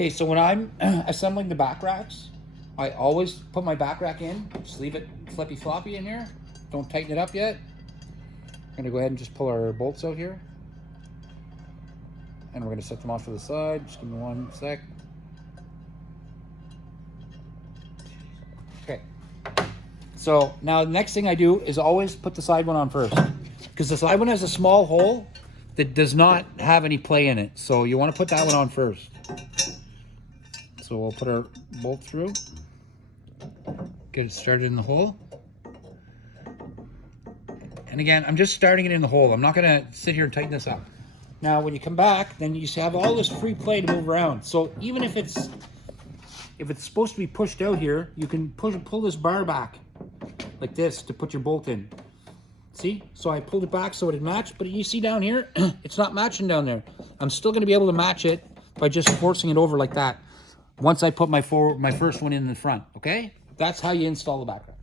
Okay, so when I'm assembling the back racks, I always put my back rack in, just leave it flippy floppy in here. Don't tighten it up yet. I'm gonna go ahead and just pull our bolts out here. And we're gonna set them off to the side. Just give me one sec. Okay. So now the next thing I do is always put the side one on first, because the side one has a small hole that does not have any play in it. So you want to put that one on first. So we'll put our bolt through, get it started in the hole. And again, I'm just starting it in the hole. I'm not gonna sit here and tighten this up. Now, when you come back, then you have all this free play to move around. So even if it's supposed to be pushed out here, you can pull this bar back like this to put your bolt in. See? So I pulled it back so it'd match, but you see down here, it's not matching down there. I'm still gonna be able to match it by just forcing it over like that once I put my first one in the front, okay? That's how you install the back rack.